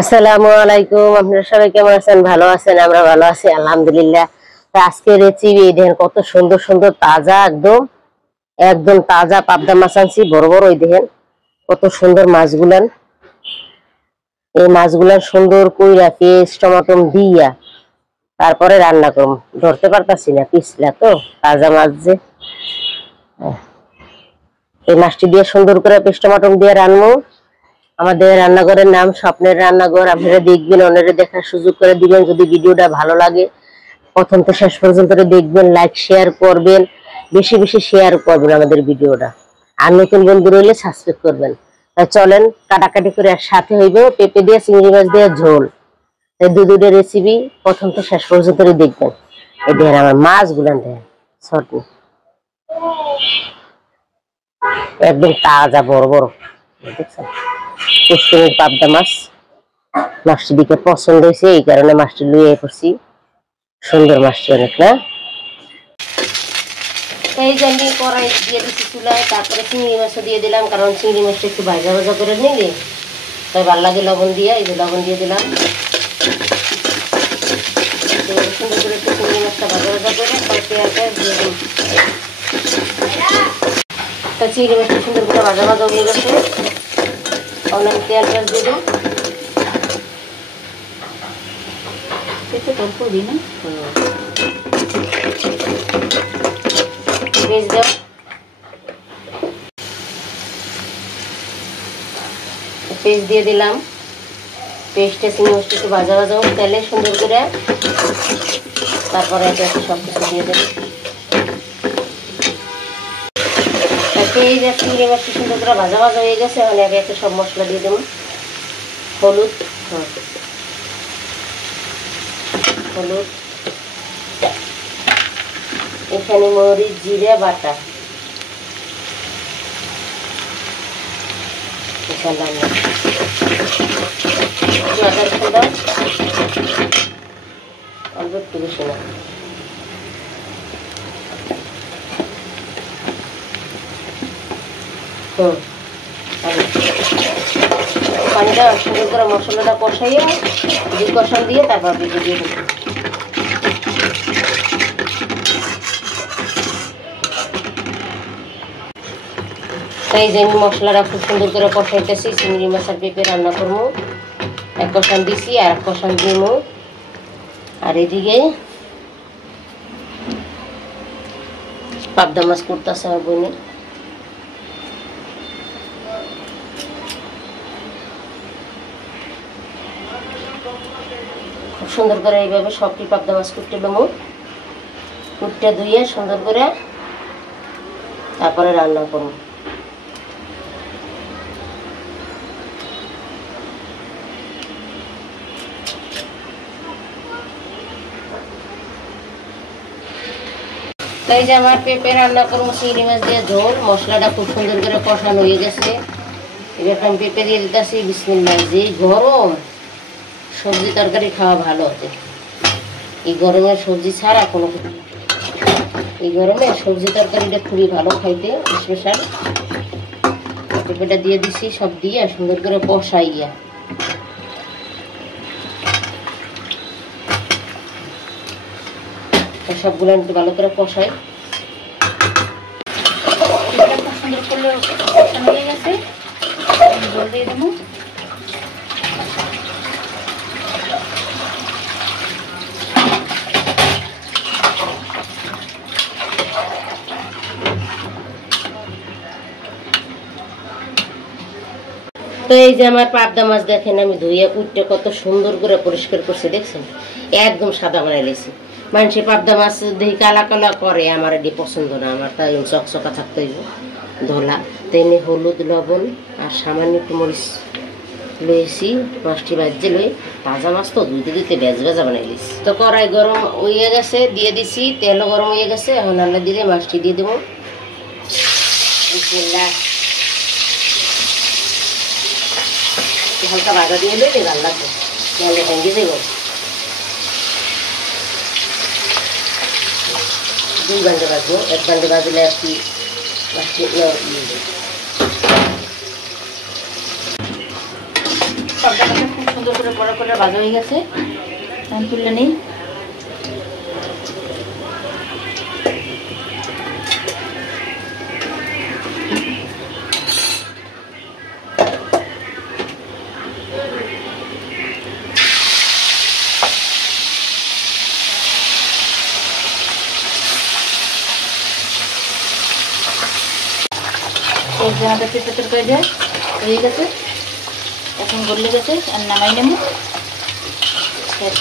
আসসালামু আলাইকুম। আপনারা সবাই কেমন আছেন? ভালো আছেন? আমরা ভালো আছি আলহামদুলিল্লাহ। তো আজকে রেসিপি দেখেন কত সুন্দর সুন্দর তাজা একদম একদম তাজা পাবদা মাছ আনছি, বড় বড়। ওই দেখেন কত সুন্দর মাছগুলান। এই মাছগুলান সুন্দর কইরা পেস্ট টমাটো দিয়া তারপরে রান্না করুন। ধরতে পারতাছি না, পিছলা তো তাজা মাছ যে। এই মাছটি দিয়ে সুন্দর করে পেস্ট টমাটো দিয়ে রান্নু। আমাদের রান্নাঘরের নাম স্বপ্নের রান্নাঘর। আপনারা দেখবেন, অন্যরা দেখার সুযোগ করে দিবেন। যদি ভিডিওটা ভালো লাগে প্রথম তো শেষ পর্যন্ত দেখবেন, লাইক শেয়ার করবেন, বেশি বেশি শেয়ার করবেন আমাদের ভিডিওটা। আর নতুন বন্ধু রইলে সাবস্ক্রাইব করবেন। তাই চলেন কাটাকাটি করে সাথে হইব পেঁপে দিয়ে চিংড়ি মাছ দিয়ে ঝোল। এই দুটো রেসিপি প্রথম তো শেষ পর্যন্ত দেখবেন। এই দেখেন আমার মাছগুলো দেখেন ছোট, একদম তাজা বড় বড়। দেখছেন পুষ্করের পাবদা মাছ। মাছটি দিকে পছন্দ হয়েছে, এই কারণে মাছটি লুয়ে পড়ছি। সুন্দর মাছটি অনেক না। এই যে আমি কড়াই দিয়ে দিচ্ছি চুলায়, তারপরে চিংড়ি মাছও দিয়ে দিলাম, কারণ চিংড়ি মাছটা একটু ভাজা ভাজা করে নিলে তাই ভালো লাগে। লবণ দিয়ে, এই যে লবণ দিয়ে দিলাম। সুন্দর করে একটু চিংড়ি মাছটা ভাজা ভাজা করে পেঁয়াজটা দিয়ে দিই। তা চিংড়ি মাছটা সুন্দর করে ভাজা ভাজা হয়ে গেছে, অনেক তেল টেল দিয়ে দিই। পেস্ট দিয়ে দিলাম। পেস্টে চিংড়ি মাছটা একটু ভাজা ভাজা হোক তেলে সুন্দর করে, তারপরে সব কিছু দিয়ে দেবো। এই যে চিংড়ি মাছটা সুন্দর করে ভাজা ভাজা হয়ে গেছে, মানে আগে একটা সব মশলা দিয়ে দেবো। হলুদ, হলুদ, এখানে মরিচ জিরে বাটা, অল্প একটু বেশি না। পানিটা সুন্দর করে মশলাটা কষাইয়া কষান দিয়ে তারপর পেঁপে দিয়ে দেবো। তাই যে আমি মশলাটা খুব সুন্দর করে কষাইতেছি। চিংড়ি মাছ আর পেঁপে রান্না করবো। এক কষান দিছি আর এক কষান দিব। আর এদিকে পাবদা মাছ করতেছে আমার বোনে। খুব সুন্দর করে এইভাবে সবটি পাবদা মাছ কুটতে দেবো। কুটতে ধুয়ে সুন্দর করে তারপরে রান্না করবো। তাই যে আমার পেঁপে রান্না করবো চিংড়ি মাছ দিয়ে ঝোল। মশলাটা খুব সুন্দর করে কষানো হয়ে গেছে। এবার আমি পেঁপে দিয়ে দিতেছি। বিসমিল্লাহ। যে গরম, সবজি তরকারি খাওয়া ভালো হতে। এই গরমে সবজি ছাড়া কোনো, এই গরমে সবজি তরকারিটা খুবই ভালো খাইতে স্পেশাল। পেঁপেটা দিয়ে দিছি, সব দিয়ে সুন্দর করে কষাইয়া সবগুলো একটু ভালো করে কষাই। সুন্দর করলে কষানো হয়ে গেছে, জল দিয়ে দেবো। তো এই যে আমার পাবদা মাছ দেখেন আমি ধুইয়া কুটতে কত সুন্দর করে পরিষ্কার করছি, দেখছেন একদম সাদা বানাই লেছি। মানুষের পাবদা মাছ দেখি কালা কালা করে, আমার এটি পছন্দ না। আমার তাই চকচকা থাকতে হইব ধোলা। তেমনি হলুদ লবণ আর সামান্য একটু মরিচ লইছি। মাছটি ভাজতে লই, তাজা মাছ তো ধুইতে ধুইতে ভেজ ভেজা বানাই লেছি। তো কড়াই গরম হয়ে গেছে, দিয়ে দিছি। তেলও গরম হয়ে গেছে, এখন আল্লাহ দিলে মাছটি দিয়ে দেবো। হালকা ভাজা দিয়ে লইলে ভালো লাগবে, নাহলে ভেঙে দেবো। 2 ঘন্টা ভাজবো, 1 ঘন্টা ভাজলে আর কি মাছটি খুব সুন্দর সুন্দর করে পরে করে ভাজা হয়ে গেছে, এখন তুলে নিই। এই যে আমাদের পেঁপে তরকারিটা হয়ে গেছে, এখন গলে গেছে, আর নামাই নেব।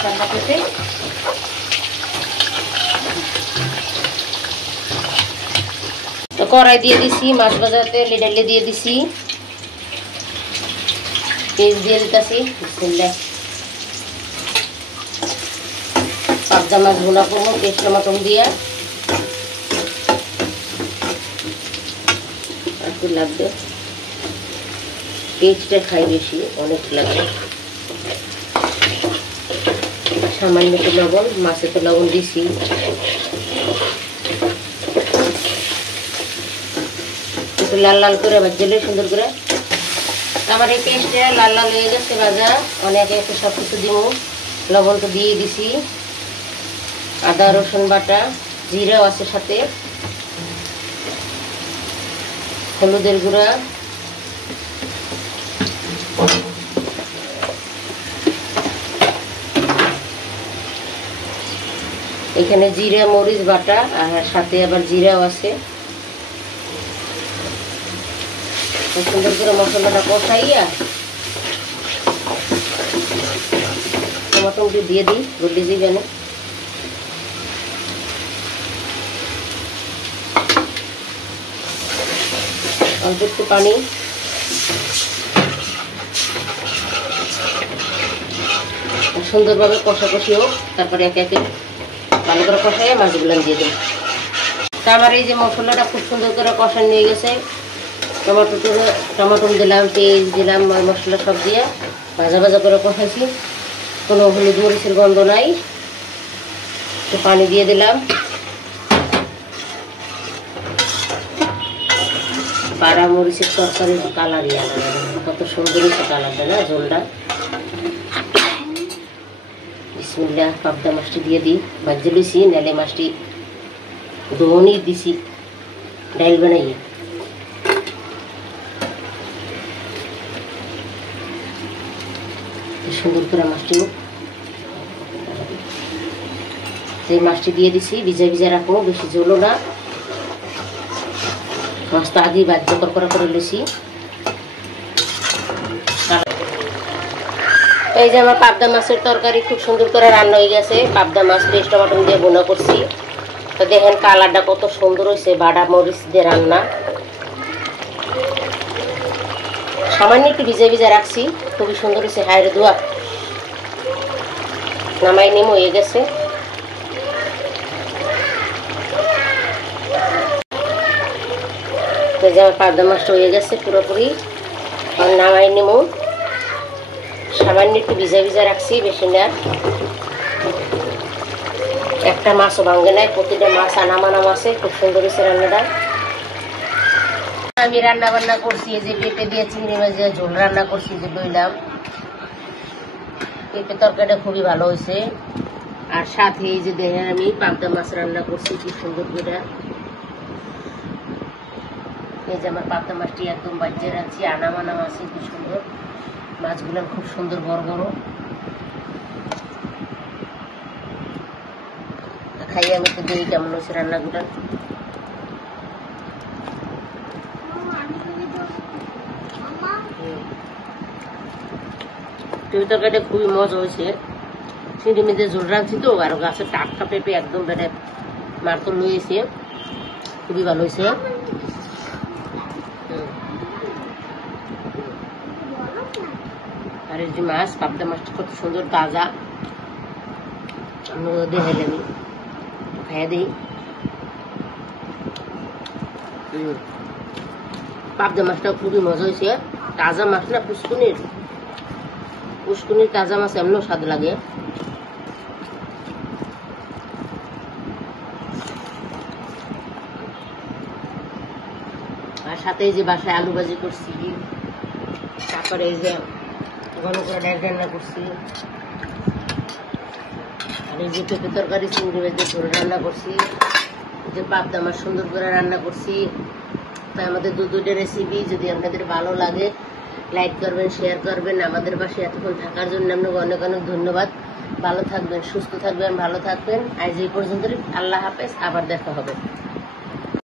ঠান্ডা পেঁপে তো কড়াই দিয়ে দিছি, মাছ ভাজাতে লিডালে দিয়ে দিছি, পেঁয়াজ দিয়ে দিতেছি। বিসমিল্লাহ। পাবদা মাছ ভুনা করবো পেস্ট টমাটো দিয়ে, একটু লাগবে, পেঁয়াজটা খাই বেশি, অনেক লাগবে। সামান্য একটু লবণ, মাছে তো লবণ দিছি। একটু লাল লাল করে ভাজলে সুন্দর করে। আমার এই পেস্টটা লাল লাল হয়ে গেছে ভাজা, অনেকে একটু সব কিছু দিব, লবণ তো দিয়ে দিছি, আদা রসুন বাটা, জিরাও আছে সাথে, হলুদের গুঁড়া, এখানে জিরা মরিচ বাটা, আর সাথে আবার জিরাও আছে। সুন্দর করে মশলাটা কষাইয়া টমাটোটি দিয়ে দিই, গলে যাবে না। অল্প একটু পানি, সুন্দরভাবে কষাকষি হোক, তারপরে একে একে ভালো করে কষাইয়া মাছগুলো দিয়ে দিই। তা আমার এই যে মশলাটা খুব সুন্দর করে কষা নিয়ে গেছে, টমাটো দিলাম, পেঁয়াজ দিলাম, মশলা সব দিয়ে ভাজা ভাজা করে কষাইছি, কোনো হলুদ মরিচের গন্ধ নাই। একটু পানি দিয়ে দিলাম, বাড়া মরিচের তরকারির কালারই আলাদা, কত সুন্দর হয়েছে কালারটা না, ঝোলটা। বিসমিল্লাহ। পাবদা মাছটি দিয়ে দিই, ভাজে লইছি, নালে মাছটি দোহনই দিছি ডাইল বানাইয়ে। সুন্দর করে মাছটি, সেই মাছটি দিয়ে দিছি, ভিজা ভিজা রাখবো, বেশি ঝোলও না। মাছটা আগেই বাধ্য করা করে লইছি। এই যে আমার পাবদা মাছের তরকারি খুব সুন্দর করে রান্না হয়ে গেছে, পাবদা মাছ পেস্ট টমাটো দিয়ে বোনা করছি। তো দেখেন কালারটা কত সুন্দর হয়েছে, বাড়া মরিচ দিয়ে রান্না। সামান্য একটু ভিজা ভিজা রাখছি, খুবই সুন্দর হয়েছে। হায়রে দোয়া, নামাই নেমো হয়ে গেছে। এই যে আমার পাবদা মাছটা হয়ে গেছে পুরোপুরি, আর নামাই নেমো। সামান্য একটু ভিজা ভিজা রাখছি, বেশি না। একটা মাছও ভাঙে নাই, প্রতিটা মাছ আনামানা মাছে। খুব সুন্দর হয়েছে রান্নাটা। আমি রান্না বান্না করছি, এই যে পেঁপে দিয়ে চিংড়ি মাছ দিয়ে ঝোল রান্না করছি, যে লইলাম। পেঁপে তরকারিটা খুবই ভালো হয়েছে। আর সাথে এই যে দেখেন আমি পাবদা মাছ রান্না করছি খুব সুন্দর করে। এই যে আমার পাবদা মাছটি একদম বাজিয়ে রাখছি, আনামানা মাছে, খুব সুন্দর। মাছগুলো খুব সুন্দর বড় বড়। খাইয়ে আমি একটু দেখি কেমন হয়েছে রান্নাগুলো। পেঁপে তরকারিটা খুবই মজা হয়েছে। চিংড়ি মেঝে ঝোল রাখছি তো, আর গাছের টাটকা পেঁপে একদম বেড়ে মারতো লইয়েছে, খুবই ভালো হয়েছে। আর এই যে মাছ, পাবদা মাছটা কত সুন্দর তাজা, দেখাইলে আমি খাইয়া দিই। পাবদা মাছটা খুবই মজা হয়েছে, তাজা মাছ না, পুষ্কুনির তাজা মাছ এমনও স্বাদ লাগে। আর সাথে এই যে বাসায় আলু ভাজি করছি, তারপরে এই যে ঘন করে ডাল রান্না করছি। আর এই যে পেঁপে তরকারি চিংড়ি মাছ দিয়ে ঝোল রান্না করছি। এই যে পাবদা মাছ সুন্দর করে রান্না করছি। তাই আমাদের দুটো রেসিপি যদি আপনাদের ভালো লাগে লাইক করবেন, শেয়ার করবেন। আমাদের পাশে এতক্ষণ থাকার জন্য আপনাকে অনেক অনেক ধন্যবাদ। ভালো থাকবেন, সুস্থ থাকবেন, ভালো থাকবেন। আজ এই পর্যন্ত। আল্লাহ হাফেজ, আবার দেখা হবে।